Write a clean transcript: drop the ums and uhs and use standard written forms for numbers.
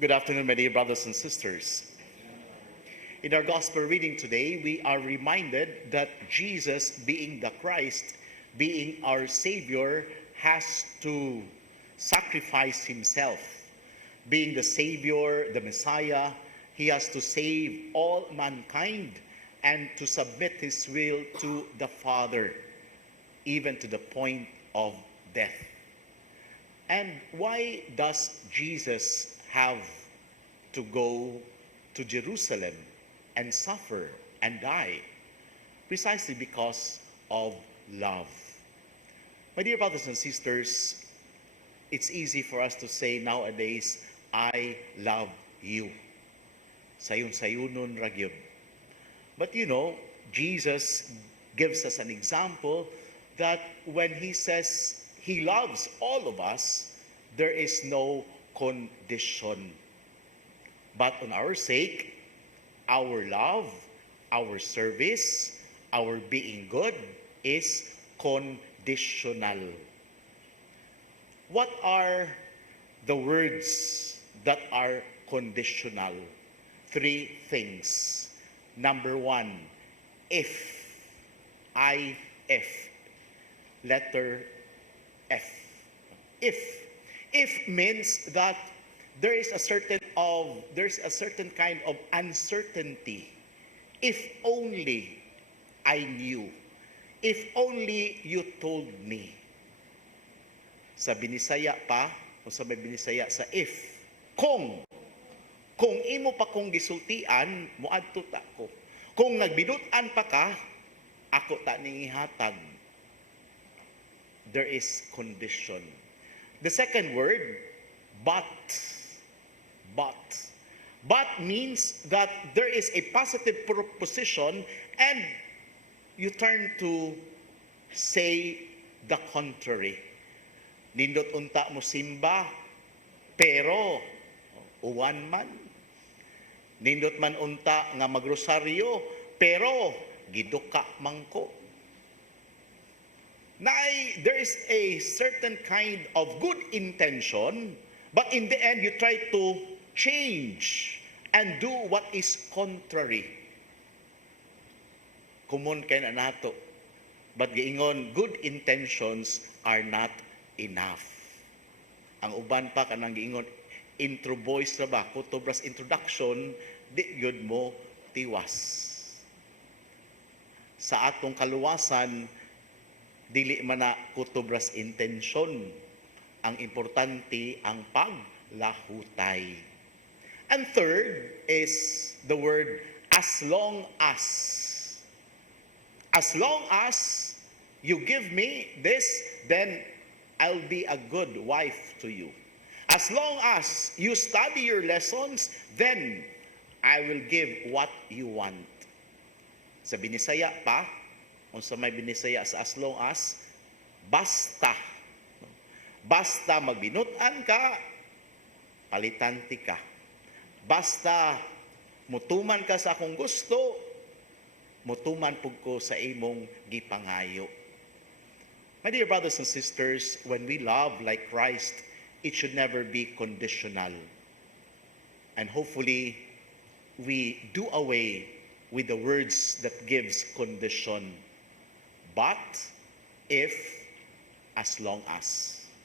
Good afternoon, my dear brothers and sisters. In our gospel reading today, we are reminded that Jesus, being the Christ, being our Savior, has to sacrifice himself. Being the Savior, the Messiah, he has to save all mankind and to submit his will to the Father, even to the point of death. And why does Jesus have to go to Jerusalem and suffer and die? Precisely because of love. My dear brothers and sisters, it's easy for us to say nowadays, I love you. Sayon-sayonon ra gyud. But Jesus gives us an example that when he says he loves all of us, there is no condition. But on our sake, our love, our service, our being good is conditional. What are the words that are conditional? 3 things. Number 1, if. I-F. Letter F. If. If means that there's a certain kind of uncertainty. If only I knew. If only you told me. Sa Binisaya pa, o sa may Binisaya sa if. Kung imo pa kong gisultian, muadto ta ko. Kung nagbinutan pa ka, ako ta ning ihatag. There is condition. The second word, but. But means that there is a positive proposition and you turn to say the contrary. Nindot unta mo simba, pero uwan man. Nindot man unta nga magrosaryo, pero giduka mangko. There is a certain kind of good intention, but in the end, you try to change and do what is contrary. Common kay na nato. But giingon, good intentions are not enough. Ang uban pa kanang giingon, intro voice na ba, kutobras introduction, di yun mo tiwas. Sa atong kaluwasan, dili man na kutobras intention. Ang importante ang paglahutay. And third is the word as long as. As long as you give me this, then I'll be a good wife to you. As long as you study your lessons, then I will give what you want. Sa Binisaya pa, kung sa may Binisaya sa as long as, basta. Basta magbinutan ka, palitanti ka. Basta mutuman ka sa akong gusto, mutuman pug ko sa imong gipangayo. My dear brothers and sisters, when we love like Christ, it should never be conditional. And hopefully, we do away with the words that gives condition. But, if, as long as.